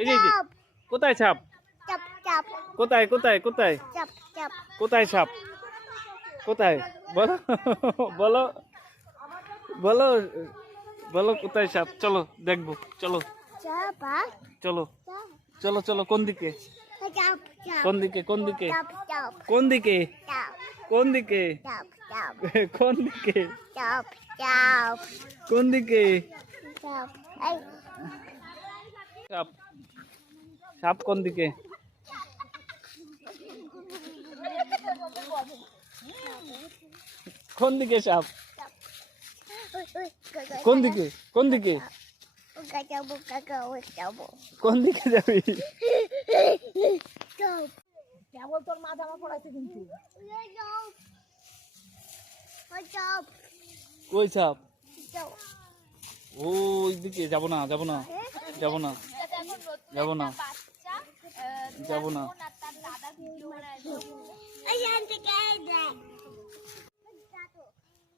এই যে কোথায় সাপ? কোথায় কোথায় কোথায় কোথায় সাপ? কোথায় বলো বলো বলো বলো কোথায় সাপ? চলো দেখবো, চলো চলো চলো চলো। কোন দিকে কোন দিকে কোন দিকে কোন দিকে কোন দিকে কোন দিকে কোন দিকে? সাপ সাপ কোন দিকে? কোন দিকে সাপ? কোন দিকে কোন দিকে কোন দিকে যাবি? কেবল তোর মা জামা পড়াইছে কিন্তু কই সাপ? ওই দিকে যাবো না যাবো না যাবো না যাবো না যাবো না।